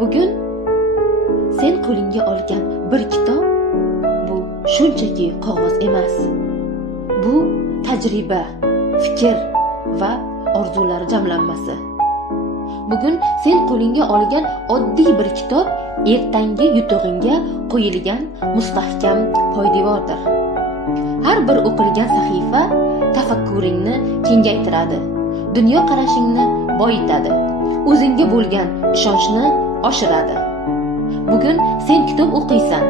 Bugun sen qo'lingga olgan bir kitob bu shunchaki qog'oz emas. Bu tajriba, fikr va orzular jamlanmasi. Bugun sen qo'lingga olgan oddiy bir kitob ertangi yutug'ingga qo'yilgan mustahkam poydevordir. Har bir o'qilgan sahifa tafakkuringni kengaytiradi, dunyo qarashingni boyitadi, o'zingga bo'lgan ishonchni oshiradi. Bugun sen kitob o'qiysan,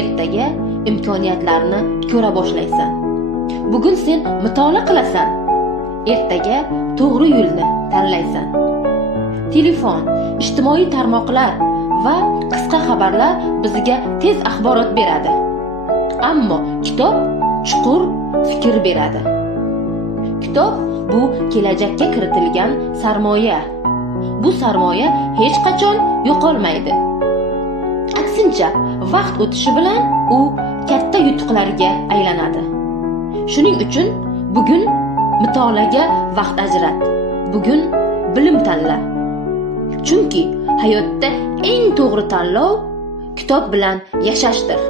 ertaga imkoniyatlarni ko'ra boshlaysan. Bugun sen mutolaa qilasan, ertaga to'g'ri yo'lni tanlaysan. Telefon, ijtimoiy tarmoqlar va qisqa xabarlar bizga tez axborot beradi. Ammo kitob chuqur fikr beradi. Kitob bu kelajakka kiritilgan sarmoya. Bu sarmoya hech qachon yo'qolmaydi. Aksincha, vaqt o'tishi bilan u katta yutuqlarga aylanadi. Shuning uchun bugun mutolaaga vaqt ajrat. Bugun bilim tanla. Chunki hayotda eng to'g'ri tanlov kitob bilan yashashdir.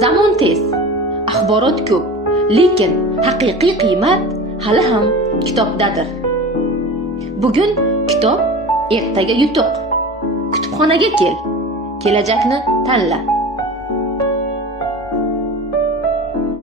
Zamon tez, axborot ko'p, lekin haqiqiy qiymat hali ham kitobdadir. Bugun kitob, ertaga yutuq. Kutubxonaga kel, kelajakni tanla.